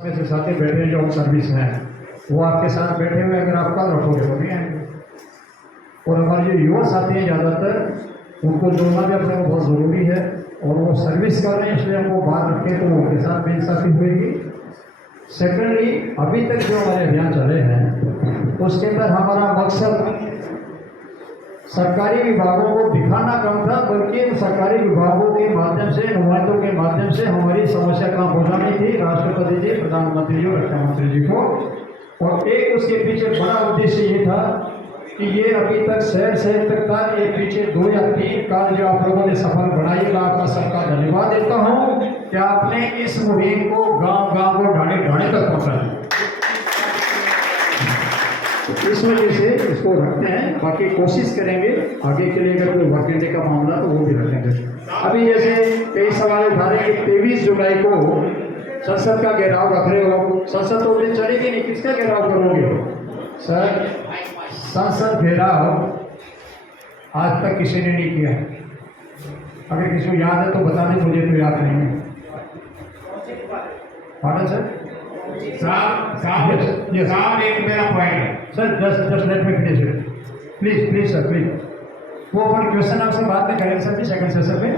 में से साथी बैठे हैं जो सर्विस हैं वो आपके साथ बैठे हुए अगर आप कल रखोगे तो नहीं आएंगे। और हमारे जो युवा साथी हैं ज़्यादातर उनको जोड़ना भी अपने को बहुत ज़रूरी है और वो सर्विस कर रहे हैं इसलिए हमको बात रखें तो वो उनके साथ बेइंसाफी होगी। सेकेंडली, अभी तक जो हमारे अभियान चले हैं उसके अंदर हमारा मकसद सरकारी विभागों को दिखाना कम था, बल्कि सरकारी विभागों के माध्यम से, नुमाइंदों के माध्यम से हमारी समस्या कहाँ पहुँचानी थी राष्ट्रपति जी, प्रधानमंत्री जी और रक्षा मंत्री जी को। और एक उसके पीछे बड़ा उद्देश्य ये था कि ये अभी तक शहर शहर तक था, ये पीछे 2 या 3 कार्य जो आप लोगों ने सफल बनाइएगा, आपका सबका धन्यवाद देता हूँ कि आपने इस मुहिम को गाँव गाँव और ढाणे ढाणे तक पहुँचाया। इस वजह से इसको रखते हैं, बाकी कोशिश करेंगे आगे के लिए अगर कोई वर्किंग डे का मामला तो वो भी रखेंगे। अभी जैसे कई सवाल उठा रहे हैं कि 23 जुलाई को संसद का घेराव रख रहे हो, संसद तो दिन चलेगी नहीं, किसका घेराव करोगे? सर, संसद घेराव आज तक किसी ने नहीं किया। अगर किसी को याद है तो बता दें, मुझे तो याद नहीं है। पढ़ा सर? साहब एक मेरा पॉइंट है sir, just let me finish it please sir, please. वो अपन क्वेश्चन आपसे बात में करेंगे सर जी सेकंड सेशन में।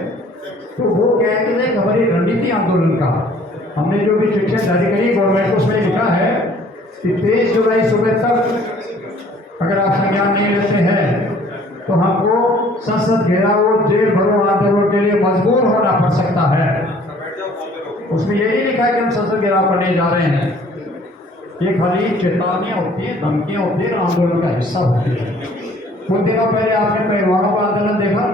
तो वो कहते थे हमारी रणनीति आंदोलन का हमने जो भी शिक्षा जारी करी गवर्नमेंट को, उसमें लिखा है कि 23 जुलाई सुबह तक अगर आप संज्ञान नहीं लेते हैं तो हमको संसद घेराव जेल भरो आंदोलन के लिए मजबूर होना पड़ सकता है। उसमें ये नहीं लिखा है कि हम संसद घेराव करने जा रहे हैं। ये खाली चेतावनियाँ होती हैं, धमकियाँ होती हैं, आंदोलन का हिस्सा होती है। कुछ दिनों पहले आपने पहलवानों का आंदोलन देखा,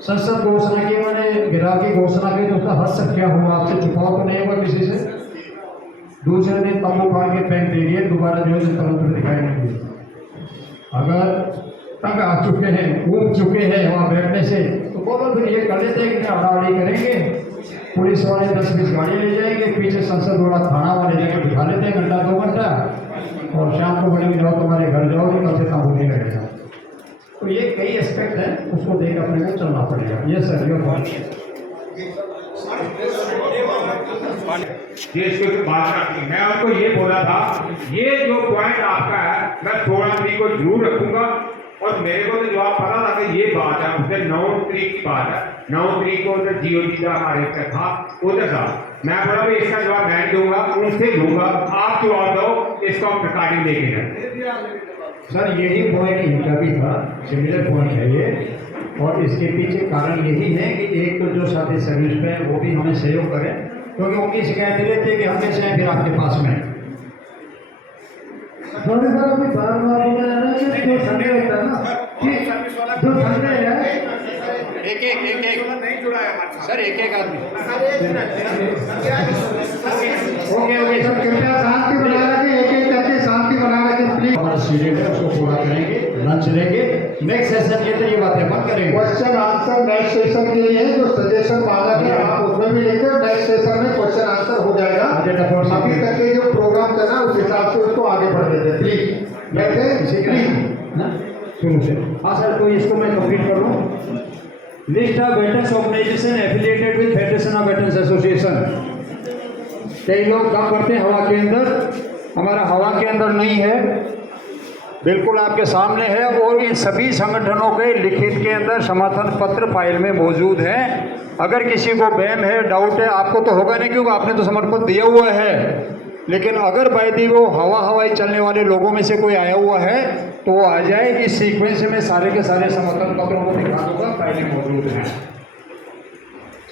संसद घोषणा की, मैंने घेराव की घोषणा की तो उसका हद क्या हुआ, आपसे छुपाव तो नहीं हुआ किसी से। दूसरे दिन तंबू फाड़ के फेंक दे रही है, दोबारा जो है तंबू दिखाई नहीं दी। अगर तंग आ चुके हैं, ऊब चुके हैं वहाँ बैठने से, तो बोलो फिर ये कर लेते हैं कि हड़ाहड़ी करेंगे, पुलिस वाले 10-20 गाड़ी ले जाएंगे, पीछे संसद वाला थाना वाले जाके बिठा लेते हैं घंटा 2 घंटा, और शाम को बोलेंगे जाओ तुम्हारे घर जाओ, कल से काम होने लगेगा। तो ये कई एस्पेक्ट हैं, उसको देख अपने को चलना पड़ेगा। ये सर ये बात मैं आपको ये बोला था, ये जो पॉइंट आपका है मैं 16 तारीख को जरूर रखूंगा। और मेरे को तो जवाब पता था कि ये बात है, उससे 9 तारीख की बात है, 9 तारीख को उधर GOG का हमारे था उधर था। मैं बोला भाई इसका जवाब मैं दूंगा, उनसे लूंगा, आप जवाब दो, इसको आप रिकॉर्डिंग लेके जाए। सर यही पॉइंट इनका भी था, सिमिलर पॉइंट है ये, और इसके पीछे कारण यही है कि एक तो जो साथी सर्विस पे है वो भी हमें सहयोग करें, क्योंकि उनकी शिकायत रहती है कि हम कैसे हैं फिर आपके पास में। थोड़ी सर अभी बार-बार जो संडे होता है ना, जो संडे है एक नहीं जुड़ा है हमारे सर, एक आदमी। ओके सर, कृपया शांति बना रखें, एक करके शांति बना रखें प्लीज। हमारा शेड्यूल है उसको पूरा करेंगे, लंच लेंगे, नेक्स्ट सेशन के लिए ये बातें बंद करेंगे। क्वेश्चन आंसर नेक्स्ट सेशन के लिए जो सजेशन मांगा गया आप उसमें भी लिखे, नेक्स्ट सेशन में क्वेश्चन आंसर हो जाएगा। अभी तक के जो प्रोग्राम चला उस हिसाब से उसको आगे बढ़ देते प्लीज बैठे शुरू से। हाँ सर, तो इसको मैं कंप्लीट कर लूँ। List of veterans organisation affiliated with federation of veterans association. कई लोग काम करते हैं हवा के अंदर, हमारा हवा के अंदर नहीं है, बिल्कुल आपके सामने है, और इन सभी संगठनों के लिखित के अंदर समर्थन पत्र फाइल में मौजूद है। अगर किसी को वहम है, डाउट है, आपको तो होगा नहीं क्योंकि आपने तो समर्थन दिया हुआ है, लेकिन अगर बायदी वो हवाई चलने वाले लोगों में से कोई आया हुआ है तो वो आ जाए। इस सीक्वेंस में सारे के सारे समर्थन पत्रों को दिखा दूंगा, फाइलें मौजूद हैं,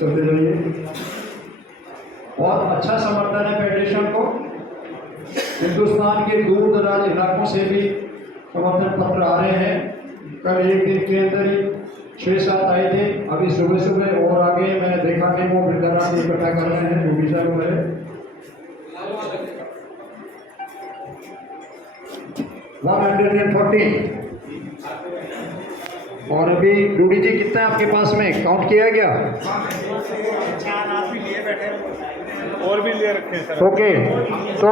चलते जाइए। और अच्छा समर्थन है फेडरेशन को, हिंदुस्तान के दूर दराज इलाकों से भी समर्थन पत्र आ रहे हैं। कल एक दिन के अंदर ही 6-7 आए थे, अभी सुबह सुबह और आगे मैंने देखा कि वो बिल्डर इकट्ठा कर रहे हैं, जो भी सर वो है 114। और अभी रूडी जी कितना है आपके पास में, काउंट किया गया? और भी ले रखे हैं सर। ओके, तो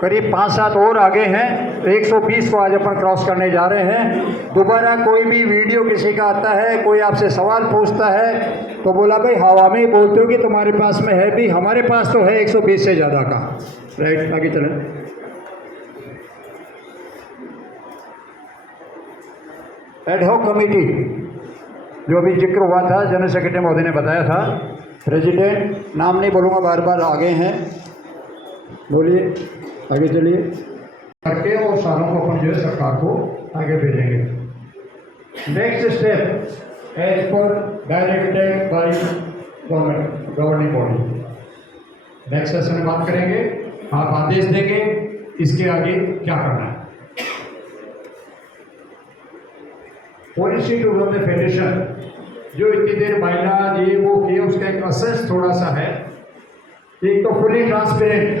करीब 5-7 और आगे हैं, तो 120 को आज अपन क्रॉस करने जा रहे हैं। दोबारा कोई भी वीडियो किसी का आता है, कोई आपसे सवाल पूछता है तो बोला भाई हवा में ही बोलते हो कि तुम्हारे पास में है भी, हमारे पास तो है 120 से ज़्यादा का। राइट, आगे चलें। एडहॉक कमेटी जो अभी जिक्र हुआ था, जनरल सेक्रेटरी महोदय ने बताया था, प्रेसिडेंट नाम नहीं बोलूँगा, बार बार आगे हैं, बोलिए, आगे चलिए करके और सारों को अपन जो है सरकार को आगे भेजेंगे। Next step as per directed by governing body. Next session में बात करेंगे, आप आदेश देंगे इसके आगे क्या करना है। Policy to run the federation, जो इतनी देर बाइला ये वो किया, उसका एक असेस थोड़ा सा है। एक तो फुली ट्रांसपेरेंट,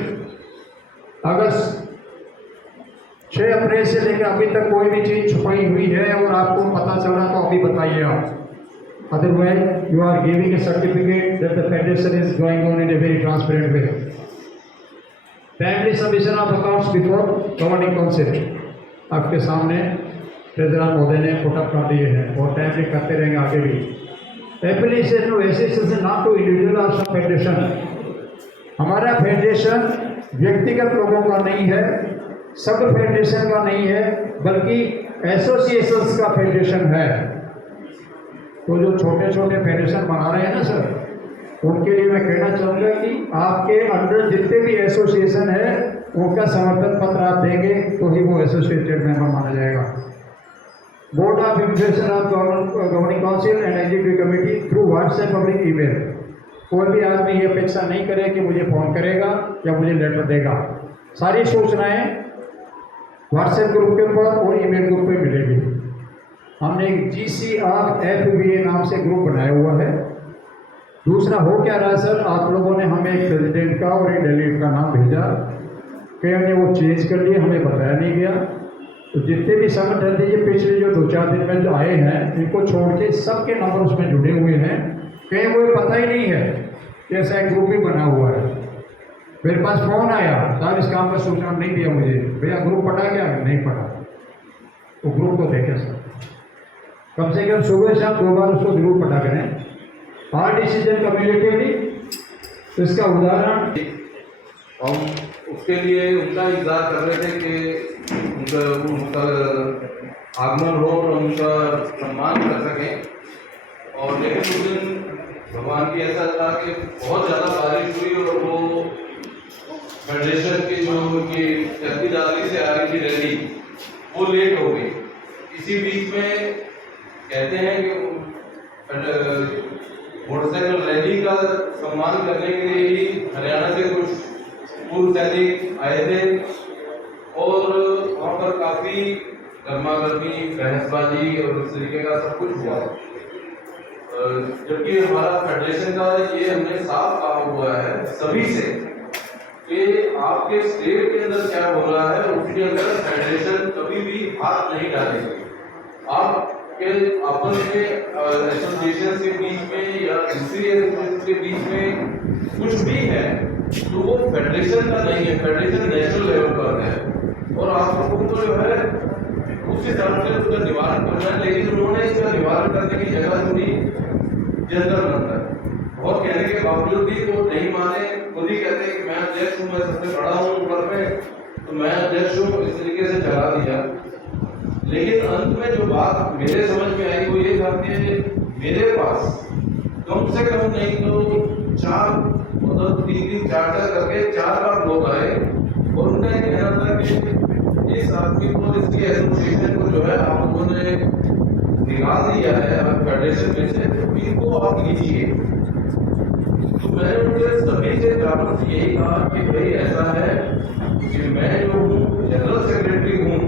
अगस्त 6 अप्रैल से लेकर अभी तक कोई भी चीज़ छुपाई हुई है और आपको पता चल रहा तो अभी बताइए आप, otherwise you are giving a certificate that the federation is going on in a very transparent way. Timely submission of accounts before governing council, आपके सामने ट्रेजरर महोदय ने पुटअप कर दिए हैं और टाइमली करते रहेंगे आगे भी। Application to association not to individual और सब फेडरेशन, हमारा फेडरेशन व्यक्तिगत लोगों का नहीं है, सब फेडरेशन का नहीं है, बल्कि एसोसिएशंस का फेडरेशन है। तो जो छोटे छोटे फेडरेशन बना रहे हैं ना सर, उनके लिए मैं कहना चाहूँगा कि आपके अंडर जितने भी एसोसिएशन है उनका समर्थन पत्र आप देंगे तो ही वो एसोसिएटेड मेंबर माना जाएगा। Board of information of governing council and executive committee through WhatsApp public email. कोई भी आदमी ये अपेक्षा नहीं करे कि मुझे फ़ोन करेगा या मुझे लेटर देगा, सारी सूचनाएं व्हाट्सएप ग्रुप के ऊपर और ईमेल ग्रुप पे मिलेगी। हमने एक GCRFVA नाम से ग्रुप बनाया हुआ है। दूसरा हो क्या रहा है सर, आप लोगों ने हमें एक प्रेसिडेंट का और एक डेलीगेट का नाम भेजा, कई हमने वो चेंज कर लिए, हमें बताया नहीं गया। तो जितने भी संगठन थे ये पिछले जो 2-4 दिन में जो आए हैं, इनको छोड़ के सबके नंबर उसमें जुड़े हुए हैं। कहीं वो पता ही नहीं है कि ऐसा एक ग्रुप भी बना हुआ है। मेरे पास फ़ोन आया, साहब इस काम का सूचना नहीं दिया मुझे, भैया ग्रुप पढ़ा क्या? नहीं पढ़ा। तो ग्रुप को देखें सर, कम से कम सुबह शाम 2 बार उसको जरूर पढ़ा करें। हर डिसीजन कम्युनिकेटली, तो इसका उदाहरण हम उसके लिए उनका इंतजार कर रहे थे कि उनका आगमन हो और उनका सम्मान कर सकें। और लेकिन उस दिन भगवान की ऐसा था कि बहुत ज़्यादा बारिश हुई और वो फेडरेशन की जो उनकी जल्दी से आ रही थी रैली, वो लेट हो गई। इसी बीच में कहते हैं कि मोटरसाइकिल रैली का सम्मान करने के लिए ही हरियाणा से कुछ पूर्व सैनिक आए थे और वहाँ पर काफ़ी गर्मागर्मी, बहसबाजी और उस तरीके का सब कुछ हुआ। जबकि हमारा फेडरेशन का ये हमने साफ कहा हुआ है सभी से कि आपके स्टेट के अंदर क्या हो रहा है उसके अंदर फेडरेशन कभी भी हाथ नहीं डालेगी। आपके आपस में एसोसिएशन के बीच में या दूसरी एसोसिएशन के बीच में कुछ भी है तो वो फेडरेशन का नहीं है, फेडरेशन नेशनल लेवल पर है और आप लोगों को जो है उसी तरह से उसका निवारण करना है। लेकिन उन्होंने इसका निवारण करने की जगह चुनी जनरल मंत्र और कहने के बावजूद भी वो नहीं माने। खुद ही कहते हैं कि मैं अध्यक्ष हूँ, मैं सबसे बड़ा हूँ ऊपर में, तो मैं अध्यक्ष हूँ, इस तरीके से चला दिया। लेकिन अंत में जो बात मेरे समझ में आई वो ये था कि मेरे पास कम से कम नहीं तो 3-4 करके 4 बार लोग आए और उनका ये कहना था कि इस आदमी को, इसकी एसोसिएशन को जो है आप लोगों ने निकाल दिया है फेडरेशन में से, तो इनको आप लीजिए। तो मैंने उनके सभी से जाकर यही कहा कि भाई ऐसा है कि मैं जो हूँ जनरल सेक्रेटरी हूँ,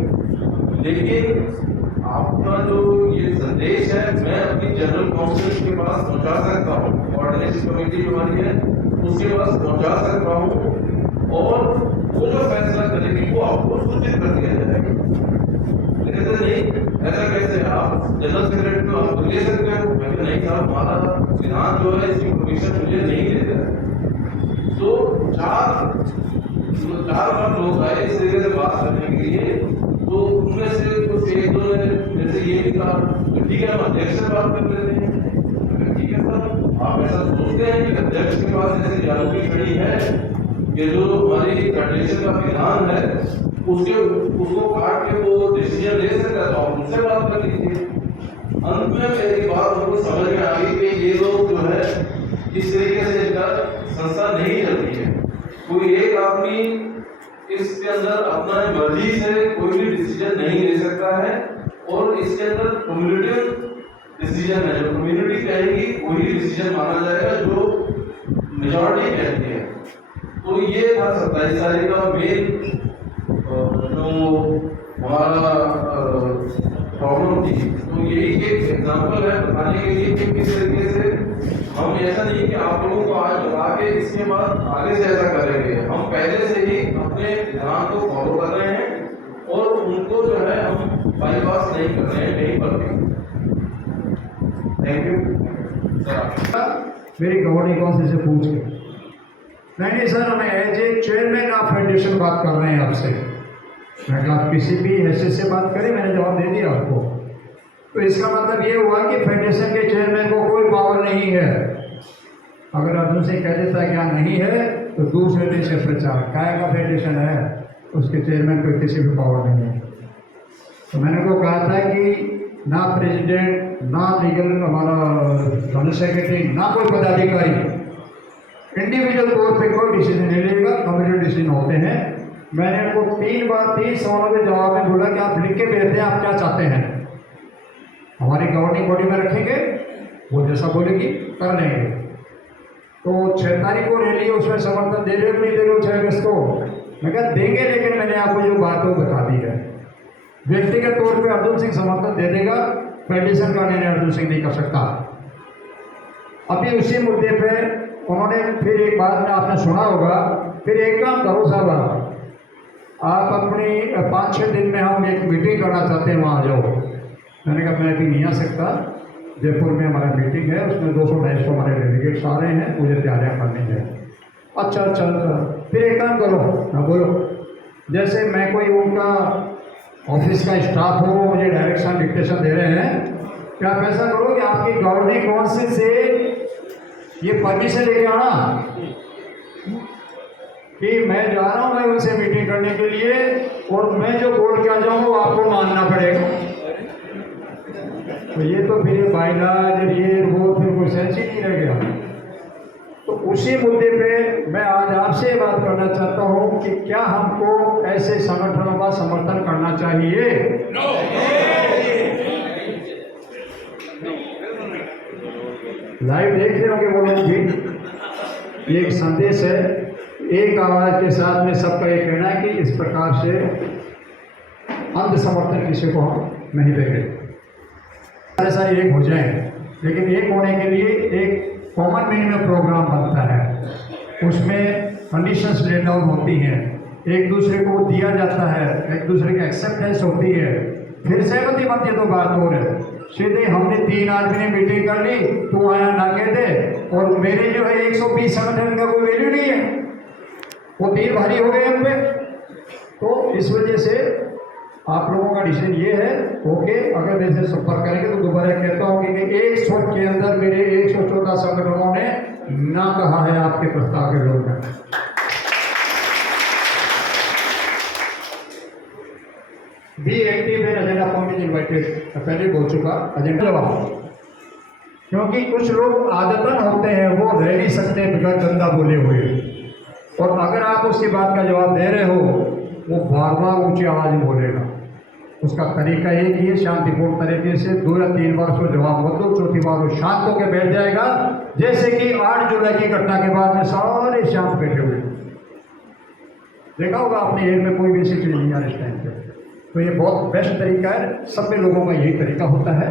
लेकिन आपका जो ये संदेश है मैं अपनी जनरल काउंसिल के पास पहुँचा सकता हूँ, कोऑर्डिनेशन कमेटी जो हमारी है उसके पास पहुँचा सकता हूँ और वो जो फैसला करेगी वो आपको सूचित कर दिया जाएगा। लेकिन नहीं, ऐसा कैसे आप जनरल सेक्रेटरी को विधान जो है इसकी परमिशन मुझे नहीं देता है। तो चार पांच लोग आए इस तरीके से बात करने के लिए, तो उनमें से कुछ एक दो ने जैसे ये भी कहा तो ठीक है हम अध्यक्ष से बात कर लेते हैं। ठीक है सर, आप ऐसा सोचते हैं कि अध्यक्ष के पास ऐसी जागरूकता खड़ी है कि जो हमारी फेडरेशन का विधान है उसको काट के वो डिसीजन ले सकता है, तो आप उनसे बात कर लीजिए। अंत में मेरी बात उनको समझ में आ गई कि ये लोग जो है इस तरीके से इनका संस्था नहीं चलती है। कोई एक आदमी इसके अंदर अपना मर्जी से कोई भी डिसीजन नहीं ले सकता है, और इसके अंदर कम्युनिटी डिसीजन है, जो कम्युनिटी कहेगी वही डिसीजन माना जाएगा जो मेजॉरिटी कहती है। तो ये था 27 तारीख का मेन जो हमारा प्रॉब्लम थी। तो यही एक एग्जांपल है बताने के लिए कि किस तरीके से हम ऐसा नहीं कि आप लोगों को आज बता के इसके बाद आगे से ऐसा करेंगे, हम पहले से ही अपने विधान को फॉलो कर रहे हैं और उनको जो है हम बाईपास नहीं कर रहे हैं कहीं पर भी। Thank you sir. मेरी गवर्निंग काउंसिल से पूछ के नहीं सर, मैं as a chairman of federation बात कर रहे हैं आपसे। मैं कहा आप किसी भी हैसियत से बात करें, मैंने जवाब दे दिया आपको। तो इसका मतलब ये हुआ कि फेडरेशन के चेयरमैन को कोई पावर नहीं है। अगर अर्जुन सिंह कह देता है क्या नहीं है तो दूसरे दिन से प्रचार काय का फेडरेशन है, उसके चेयरमैन को किसी भी पावर नहीं है। तो मैंने को कहा था कि ना प्रेसिडेंट, ना लीगल हमारा जनरल सेक्रेटरी, ना कोई पदाधिकारी इंडिविजुअल तौर पे कोई डिसीजन नहीं लेगा, कम्युनिटी डिसीजन होते हैं। मैंने उनको 3 सवालों के जवाब में बोला कि आप लिख के भेजते हैं आप क्या चाहते हैं, हमारी गवर्निंग बॉडी में रखेंगे, वो जैसा बोलेगी कर लेंगे। तो 6 तारीख को रैली है, उसमें समर्थन दे रहे हो नहीं दे रहे हो 6 अगस्त को? मैं कहा देंगे, लेकिन मैंने आपको जो बात है वो बता दी है। व्यक्तिगत तौर पे अर्जुन सिंह समर्थन दे देगा, फेडरेशन का निर्णय अर्जुन सिंह नहीं कर सकता। अभी उसी मुद्दे पे उन्होंने फिर एक बात में आपने सुना होगा, फिर एक काम करो साहब, आप अपनी 5-6 दिन में हम एक मीटिंग करना चाहते हैं, वहाँ आ जाओ। मैंने कहा मैं अभी नहीं आ सकता, जयपुर में हमारा मीटिंग है, उसमें 200-250 हमारे डेलीगेट्स आ रहे हैं, मुझे तैयारियाँ करनी है। अच्छा, फिर एक काम करो ना, बोलो। जैसे मैं कोई उनका ऑफिस का स्टाफ हो, मुझे डायरेक्शन डिक्टेशन दे रहे हैं, क्या आप ऐसा करो कि आपकी गवर्निंग काउंसिल से ये परमिशन लेके आना कि मैं जा रहा हूँ, मैं उनसे मीटिंग करने के लिए, और मैं जो बोल के आ जाऊँ वो आपको मानना पड़ेगा। तो ये तो फिर बाइलाज ये वो फिर कोई सेंस ही नहीं रह गया। तो उसी मुद्दे पे मैं आज आपसे बात करना चाहता हूँ कि क्या हमको ऐसे संगठनों का समर्थन करना चाहिए? लाइव देख रहे होंगे वो लोग भी। एक संदेश है, एक आवाज के साथ में सबका ये कहना है कि इस प्रकार से अंध समर्थन किसी को हम नहीं देंगे। सारे एक हो जाएं, लेकिन एक होने के लिए एक कॉमन मिनिमम प्रोग्राम बनता है, उसमें कंडीशंस लेट डाउन होती हैं, एक दूसरे को दिया जाता है, एक दूसरे की एक्सेप्टेंस होती है, फिर सहमति बनती है। तो बात हो रही है सीधे हमने 3 आदमी ने मीटिंग कर ली, तू आया ना कह दे, और मेरे जो है 120 संगठन का कोई वैल्यू नहीं है, वो 3 भारी हो गए हम पे। तो इस वजह से आप लोगों का डिसीजन ये है, ओके, अगर मेरे से संपर्क करेंगे तो दोबारा कहता हूँ कि 1 शॉट के अंदर मेरे 114 संगठनों ने ना कहा है आपके प्रस्ताव के विरोध में। बी एक्टिव है, एजेंडा फॉर्म इज इन्वाइटेड, पहले बोल चुका एजेंडा जवाब, क्योंकि कुछ लोग आदतन होते हैं वो रह नहीं सकते बिना गंदा बोले हुए, और अगर आप उसकी बात का जवाब दे रहे हो वो बार-बार ऊंची आवाज में बोलेगा। उसका तरीका एक ही है, शांतिपूर्ण तरीके से 2 या 3 बार उसको जवाब मत दो, चौथी बार वो शांत होकर बैठ जाएगा, जैसे कि 8 जुलाई की घटना के बाद में सारे शांत बैठे हुए। देखा होगा आपने, एयर में कोई भी ऐसी चीज नहीं आ इस टाइम पे। तो ये बहुत बेस्ट तरीका है, सब में लोगों का यही तरीका होता है।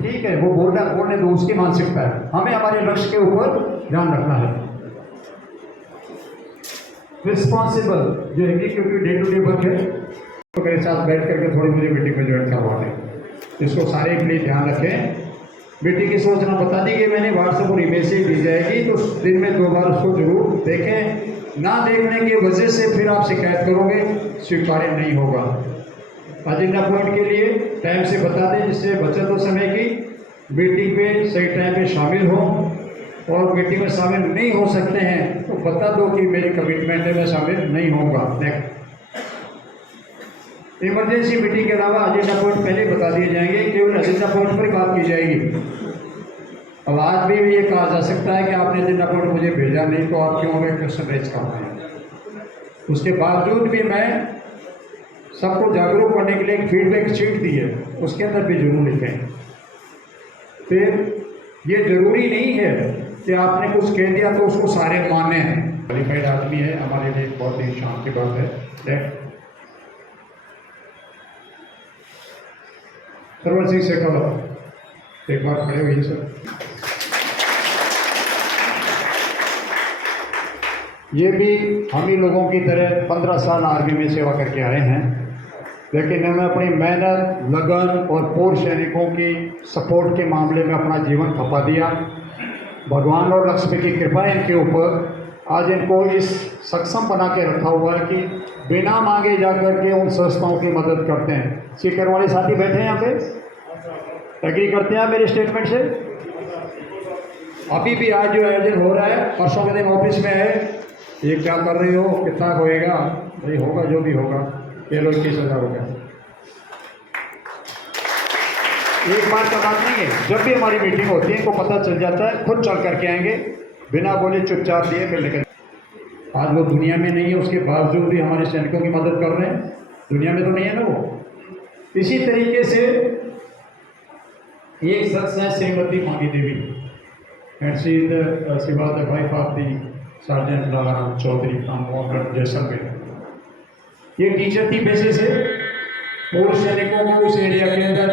ठीक है, वो बोलने दो, उसकी मानसिकता है, हमें हमारे लक्ष्य के ऊपर ध्यान रखना है। रिस्पॉन्सिबल जो executive day to day work है, तो मेरे साथ बैठ करके थोड़ी मुझे मीटिंग में ज्वाइन करवाने, इसको सारे के लिए ध्यान रखें। बेटी की सूचना बता दी कि मैंने व्हाट्सएप और ईमेल से दी जाएगी, तो दिन में 2 बार उसको जरूर देखें। ना देखने की वजह से फिर आप शिकायत करोगे, स्वीकार्य नहीं होगा। एजेंडा पॉइंट के लिए टाइम से बता दें, जिससे बचत हो समय की, मीटिंग पे सही टाइम पे शामिल हो, और मीटिंग में शामिल नहीं हो सकते हैं तो बता दो कि मेरी कमिटमेंट है, मैं शामिल नहीं होऊंगा। नेक्स्ट, इमरजेंसी मीटिंग के अलावा एजेंडा पॉइंट पहले बता दिए जाएंगे, केवल एजेंडा पॉइंट पर बात की जाएगी। अब आज भी ये कहा जा सकता है कि आपने एजेंडा पॉइंट मुझे भेजा नहीं, तो आप क्यों हमें क्वेश्चन रेज कर रहे हैं। उसके बावजूद भी मैं सबको जागरूक करने के लिए एक फीडबैक शीट दी है, उसके अंदर भी जरूर लिखें। फिर ये जरूरी नहीं है कि आपने कुछ कह दिया तो उसको सारे माने हैं। क्वालिफाइड आदमी है, हमारे लिए बहुत ही शान की बात है। सरवर सिंह शेखावत एक बार खड़े हुए सर। ये भी हम ही लोगों की तरह 15 साल आर्मी में सेवा करके आए हैं, लेकिन हमें अपनी मेहनत, लगन और पूर्व सैनिकों की सपोर्ट के मामले में अपना जीवन खपा दिया। भगवान और लक्ष्मी की कृपा इनके ऊपर, आज इनको इस सक्षम बना के रखा हुआ है कि बिना मांगे जा कर के उन संस्थाओं की मदद करते हैं। सीकर वाले साथी बैठे हैं यहाँ पे, एग्री करते हैं मेरे स्टेटमेंट से? अभी भी आज जो आयोजन हो रहा है, परसों के दिन ऑफिस में है, ये क्या कर रही हो, कितना होएगा? भाई होगा जो भी होगा, ये लोग 21,000 हो गया। एक बार का बात नहीं है, जब भी हमारी मीटिंग होती है इनको पता चल जाता है, खुद चल करके आएंगे, बिना बोले चुपचाप दिए फिर निकल। आज वो दुनिया में नहीं है, उसके बावजूद भी हमारे सैनिकों की मदद कर रहे हैं। दुनिया में तो नहीं है ना वो। इसी तरीके से एक शख्स है Shrimati Mangi Devi, and she is the wife of the sergeant Lalaram Chaudhary from Mohammad Jaisalmer. ये टीचर थी पेशे से, पूर्व सैनिकों को उस एरिया के अंदर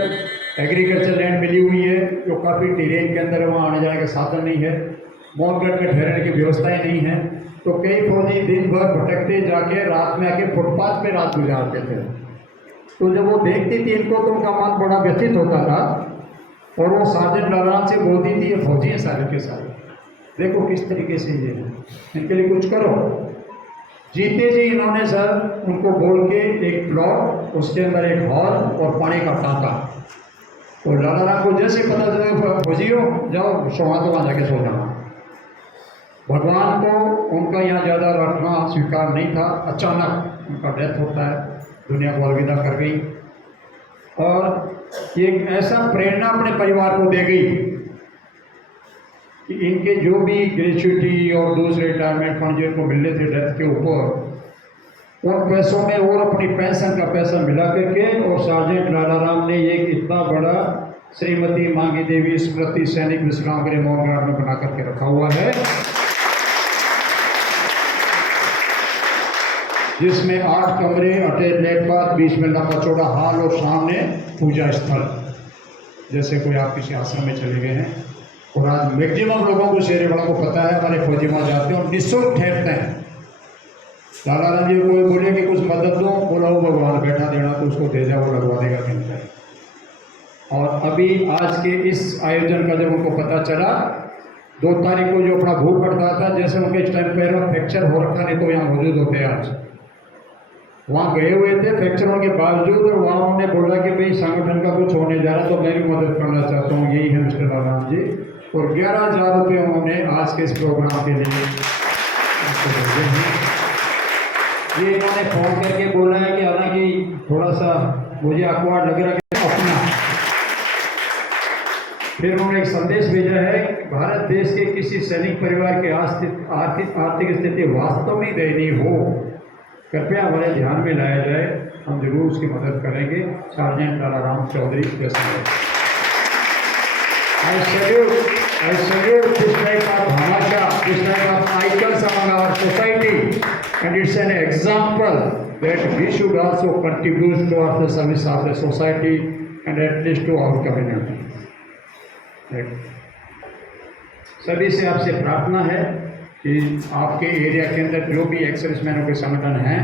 एग्रीकल्चर लैंड मिली हुई है जो काफ़ी टेरेन के अंदर है, वहाँ आने जाने का साधन नहीं है, मोहनगढ़ में ठहरने की व्यवस्थाएं नहीं है, तो कई फौजी दिन भर भटकते जाके रात में आके फुटपाथ पे रात गुजारते थे। तो जब वो देखती थी इनको तो उनका मन बड़ा व्यथित होता था, और वो सार्जेंट लालाराम से बोलती थी, ये फौजी हैं सारे के सारे, देखो किस तरीके से ये है, इनके लिए कुछ करो। जीते जी इन्होंने सर उनको बोल के एक प्लॉट, उसके अंदर एक हॉल और पानी का टांका, और लालाराम को जैसे पता चला फौजी हो जाओ सोहा तो वहाँ जाके सो जाना। भगवान को उनका यहाँ ज़्यादा रखना स्वीकार नहीं था, अचानक उनका डेथ होता है, दुनिया को अलविदा कर गई, और एक ऐसा प्रेरणा अपने परिवार को दे गई कि इनके जो भी ग्रेच्युटी और दूसरे रिटायरमेंट फंड जिनको मिलने थे डेथ के ऊपर, उन पैसों में और अपनी पेंशन का पैसा मिला करके, और सार्जेंट लालाराम ने एक इतना बड़ा श्रीमती मांगी देवी स्मृति सैनिक विश्राम गृह मोहनगढ़ में बना करके रखा हुआ है, जिसमें 8 कमरे, अटैच लेट बाथ, 20 में लंबा चौड़ा हॉल और सामने पूजा स्थल, जैसे कोई आप किसी आश्रम में चले गए हैं। और आज मैक्सिमम लोगों को, शेरे वालों को पता है, हमारे फौजी वहाँ जाते हैं और निःशुल्क ठहरते हैं। लालाराम जी कोई बोले कि कुछ मदद दो, बोला वो भगवान बैठा देना तो उसको दे जाओ, वो लगवा देगा कहीं पर। और अभी आज के इस आयोजन का जब उनको पता चला, 2 तारीख को जो अपना भूख हड़ताल था, जैसे उनके इस टाइम पैर में फ्रैक्चर हो रखा, नहीं तो यहाँ मौजूद होते हैं। आज वहाँ गए हुए थे फ्रैक्चर होने के बावजूद, और वहाँ उन्होंने बोला कि भाई संगठन का कुछ होने जा रहा तो मैं भी मदद करना चाहता हूँ, यही है मिस्टर लालाराम जी। और 11,000 रुपये उन्होंने आज के इस प्रोग्राम के लिए ये इन्होंने फोन करके बोला है कि हालांकि थोड़ा सा मुझे अखबार लग रहा है अपना। फिर उन्होंने एक संदेश भेजा है, भारत देश के किसी सैनिक परिवार के आर्थिक स्थिति वास्तव में दयनीय हो, कृपया हमारे ध्यान में लाया जाए, हम जरूर उसकी मदद करेंगे। Sergeant Lalaram Chaudhary Jaisalmer. I salute this type of bhamasha, this type of icons among our society, and it's an example that we should also contribute towards the service of the society and at least to our community. सभी से आपसे प्रार्थना है कि आपके area के अंदर जो भी एक्स-सर्विसमैनों के संगठन हैं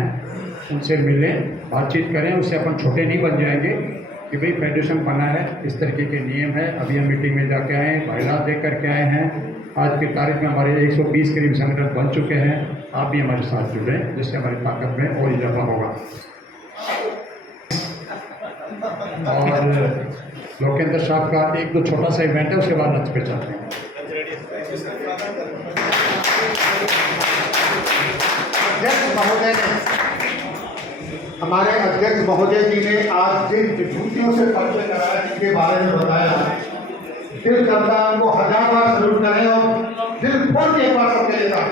उनसे मिलें, बातचीत करें, उससे अपन छोटे नहीं बन जाएंगे। कि भाई फेडरेशन बना है, इस तरीके के नियम है। अभी हम मीटिंग में जाके आए हैं, बायलाज देख करके आए हैं। आज की तारीख में हमारे 120 करीब संगठन बन चुके हैं। आप भी हमारे साथ जुड़े, जिससे हमारी ताकत में और इजाफा होगा। और लोकेंद्र साहब का एक दो छोटा सा इवेंट है, उसके बाद लंच पे चलते हैं। अध्यक्ष महोदय ने, हमारे अध्यक्ष महोदय जी ने आज जिन विभूतियों से परिचय कराया, जिनके बारे में बताया, दिल करता है उनको 1000 बार सलूट करें और दिल खोल के एक बार सबके लिए जाए।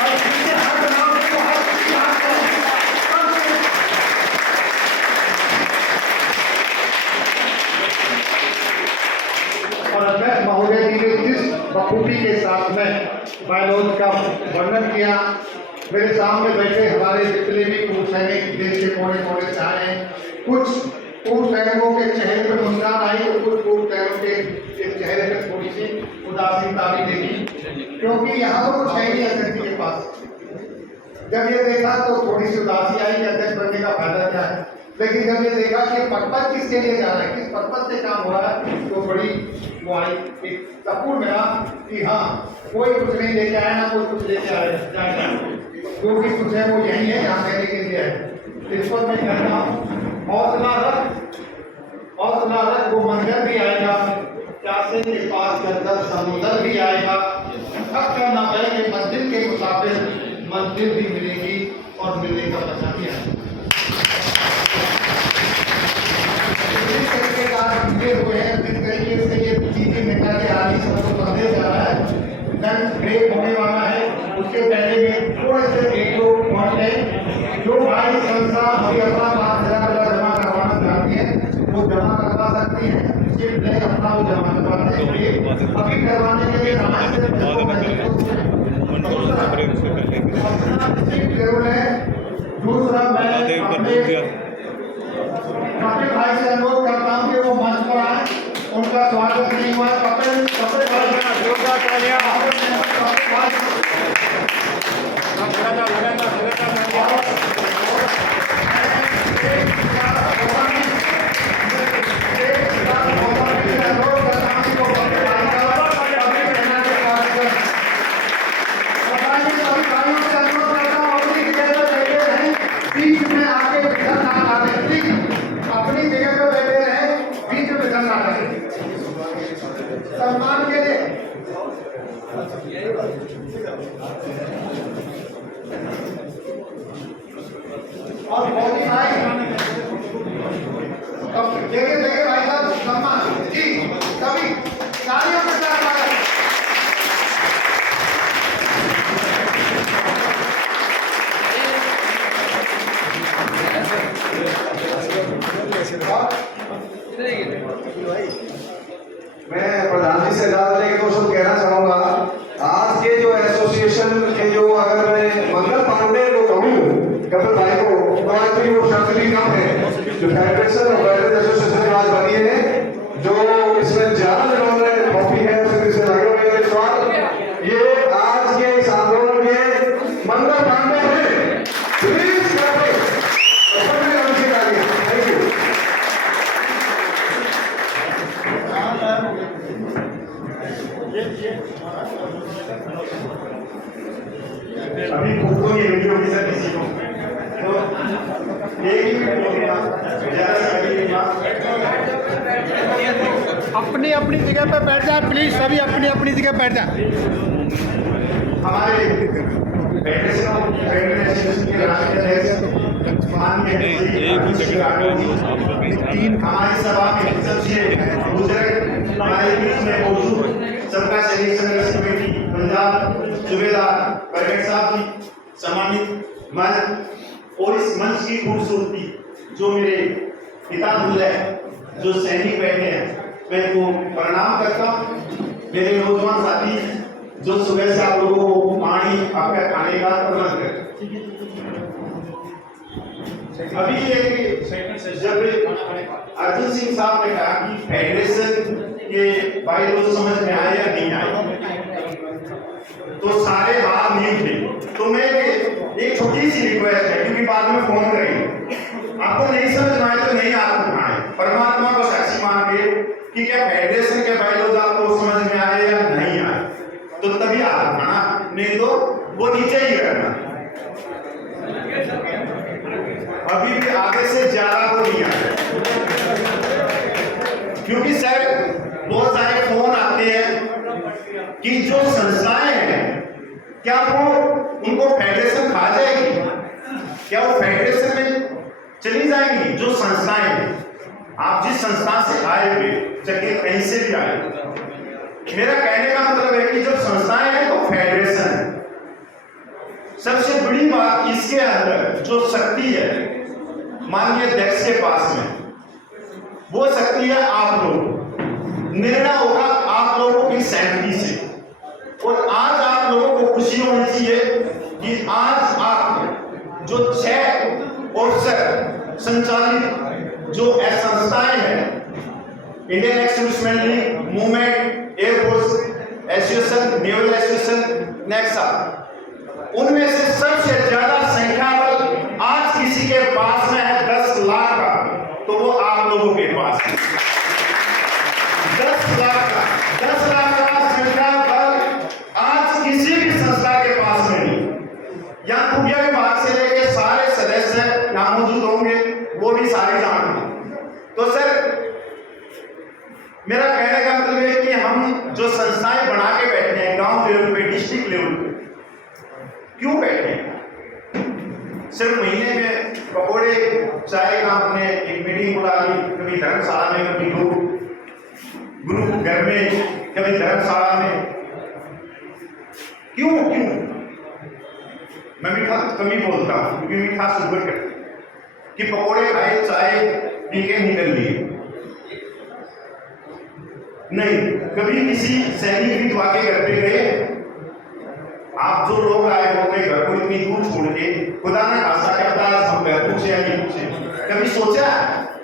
और जिनके हाथ बनाओ, उनको हाथ किसी हाथ करो। और अध्यक्ष महोदय जी ने जिस बखूबी के साथ में बायलॉज का वर्णन किया, मेरे सामने बैठे हमारे जितने भी पूर्व सैनिक देश के कोने कोने से आए हैं, कुछ पूर्व सैनिकों के चेहरे पर मुस्कान आई तो कुछ पूर्व सैनिकों के चेहरे पर थोड़ी सी उदासीनता भी देखी, क्योंकि यहाँ तो कुछ है नहीं अध्यक्ष के पास। जब ये देखा तो थोड़ी सी उदासी आई कि अध्यक्ष बनने का फायदा क्या है, लेकिन जब ये देखा कि पर्पज किसके लिए जा रहा है, किस पर्पज से काम हो रहा है, तो बड़ी वो आई, एक सकून मिला कि हाँ, कोई कुछ नहीं लेके आया, ना कोई कुछ लेके जाएगा, जो भी कुछ है वो यही है, यहाँ कहने के लिए है। इस पर मैं कहता हूँ, हौसला रख, वो मंदिर भी आएगा, प्यासे के पास चलकर समुद्र भी आएगा, थक कर ना पड़े कि मंदिर के मुसाफिर मंदिर भी मिलेगी और मिलने का मजा भी आएगा। जिस तरीके का जुड़े हुए हैं, जिस तरीके से ये चीजें निकल के आ रही, सबको संदेश जा रहा है, लंच ब्रेक होने वाला है। उसके पहले में थोड़े से एक दो पॉइंट है, जो भाई संस्था अभी अपना 5000 जमा करवाना चाहती है, वो जमा करवा सकती है। सिर्फ नहीं अपना वो जमा करवाते हैं, अभी करवाने के लिए समाज से जरूर है। दूसरा, मैं अपने भाई से अनुरोध करता हूँ कि वो मंच पर आए, उनका स्वागत नहीं हुआ। कपिल बीच में आके विघन ना डालें, अपनी जगह पर बैठे रहे, बीच में विघन ना डालें, सम्मान के लिए। और मोदी भाई जगह भाई साहब सम्मान जी, सभी तालियों के साथ मैं प्रधान जी से इजाजत लेके तो सब कहना चाहूंगा, आज के जो एसोसिएशन के जो, अगर मैं मंगल पांडे को कहूँ, कपिल भाई को, तो आज भी वो शब्द भी कम है। जो फेडरेशन और एसोसिएशन जो आज बनी है, जो इसमें ज्यादा जिन्होंने कॉपी है से लगे हुए हैं स्वागत, ये आज के इस आंदोलन के मंगल पांडे हैं। Please thank you. अभी खुद को ये वीडियो की सर किसी को तो एक ही मिनट बोलूंगा, अपनी अपनी जगह पे बैठ जाए प्लीज, सभी अपनी अपनी जगह बैठ जाए। हमारे फेडरेशन के राष्ट्रीय अध्यक्ष माननीय हमारी सभा के सबसे बुजुर्ग हमारे बीच में मौजूद सबका शहीद संघर्ष कमेटी पंजाब सूबेदार परवेज साहब की सम्मानित मंच और इस मंच की खूबसूरती, जो मेरे पिता तुल्य जो सैनिक बैठे हैं, मैं उनको प्रणाम करता हूँ। मेरे नौजवान साथी जो सुबह से आप लोगों को पानी आपका खाने का प्रबंध कर, अभी एक जब अर्जुन सिंह साहब ने कहा कि फेडरेशन के बाईलॉज समझ में आए या नहीं आए, तो सारे हाथ नहीं उठे। तो मैं एक छोटी सी रिक्वेस्ट है, क्योंकि बाद में फोन करेंगे, आपको नहीं समझ में आए तो नहीं हाथ उठाएं, परमात्मा को साक्षी मान के कि क्या फेडरेशन के बाइलॉज आपको समझ में आए या नहीं आए, तो तभी हाथ उठाना, नहीं तो वो नीचे ही रहना। अभी भी आगे से ज्यादा तो नहीं आए, क्योंकि सर बहुत सारे फोन आते हैं कि जो संस्थाएं हैं क्या वो उनको फेडरेशन खा जाएगी, क्या वो फेडरेशन में चली जाएंगी। जो संस्थाएं हैं, आप जिस संस्था से आए हुए, चाहे कहीं से भी आए, मेरा कहने का मतलब है कि जब संस्थाएं हैं तो फेडरेशन है। सबसे बड़ी बात इसके अंदर जो शक्ति है माननीय अध्यक्ष के पास में, वो शक्ति है आप लोग। निर्णय होगा आप लोगों की सहमति से, और आज आप लोगों को खुशी होनी चाहिए कि आज आप जो 6 और संचालित जो संस्थाएं हैं, Indian ex-serviceman league, movement, air force association, naval association, Nexa, उनमें से सबसे ज्यादा संख्या बल आज किसी के पास में है 10 लाख का, तो वो आप लोगों के पास है 10 लाख का संख्या बल आज किसी भी संस्था के पास में नहीं। यहाँ खुफिया विभाग से लेके सारे सदस्य यहाँ मौजूद होंगे, वो भी सारे जानते। तो सर मेरा कहने का मतलब है कि हम जो संस्थाएं बना के बैठे हैं गांव लेवल पे, डिस्ट्रिक्ट लेवल पे, क्यों बैठे हैं? सिर्फ महीने में पकौड़े चाय का हमने एक मीटिंग बुला ली, कभी धर्मशाला में, कभी ग्रुप घर में, कभी धर्मशाला में, क्यों? मैं मीठा कमी बोलता हूं क्योंकि मीठा शुगर करते कि पकौड़े खाए, चाय पी के निकल लिए। नहीं, कभी किसी सैनिक विधवा के घर पे गए? आप जो लोग आए हो अपने घर को इतनी दूर छोड़ के, खुदा ने खासा करता हम घर पूछे या नहीं पूछे, कभी सोचा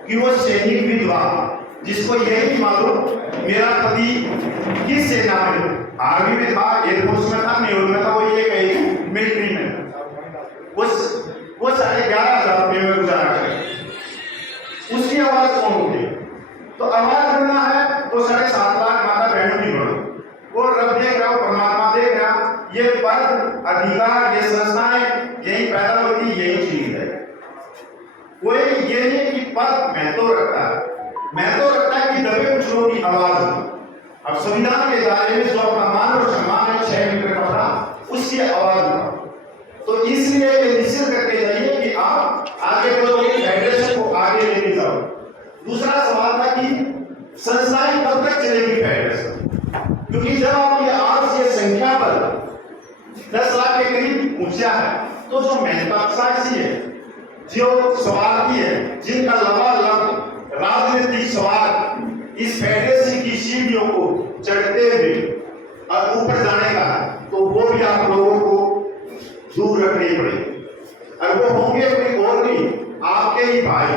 कि वो सैनिक विधवा जिसको यही मालूम मेरा पति किस सेना में, आर्मी में था, एयरफोर्स में था, नेवल में था, वो ये कहेगी मिलिट्री में, वो 11,500 रुपये में गुजारा करे, उसकी आवाज कौन होती? तो आवाज करना है तो 7.5 लाख माता बहनों की बढ़ो, वो रब देख रहा हो, परमात्मा देख रहा, ये पद अधिकार, ये संस्थाएं यही पैदा होती, यही चीज है। कोई ये नहीं कि पद महत्व रखता है कि दबे कुछ लोगों की आवाज। अब संविधान के दायरे में जो अपना मान और सम्मान है 6 मीटर का था, उसकी आवाज उठाओ। तो इसलिए ये निश्चित करके जाइए कि आप आगे बढ़ोगे, फेडरेशन को आगे लेके जाओ। दूसरा सवाल था कि संस्थाएं कब तक चलेगी फेडरेशन, क्योंकि जब आपकी आज ये संख्या पर 10 लाख के करीब ऊंचा है, तो जो महत्वाकांक्षी है, जो स्वार्थी है, जिनका लबालब राजनीतिक स्वार्थ इस फेडरेशन की सीढ़ियों को चढ़ते हुए और ऊपर जाने का, तो वो भी आप लोगों को दूर रखने पड़ेगी। और वो होंगे कोई और नहीं, आपके ही भाई,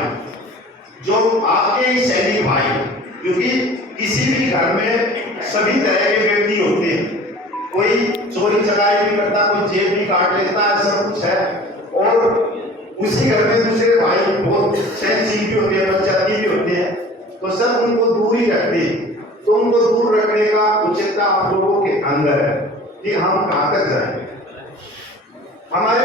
जो आपके ही सैनिक भाई, क्योंकि किसी भी घर में सभी तरह के व्यक्ति होते हैं, कोई चोरी चकारी भी करता, कोई जेब भी काट लेता है, सब कुछ है, और उसी घर में दूसरे भाई बहुत सहनशील भी होते हैं, बच्चाती भी होते हैं, तो सब उनको दूर ही रखते हैं। तो उनको दूर रखने का उचितता आप लोगों के अंदर है कि हम कहां तक जाएंगे। हमारे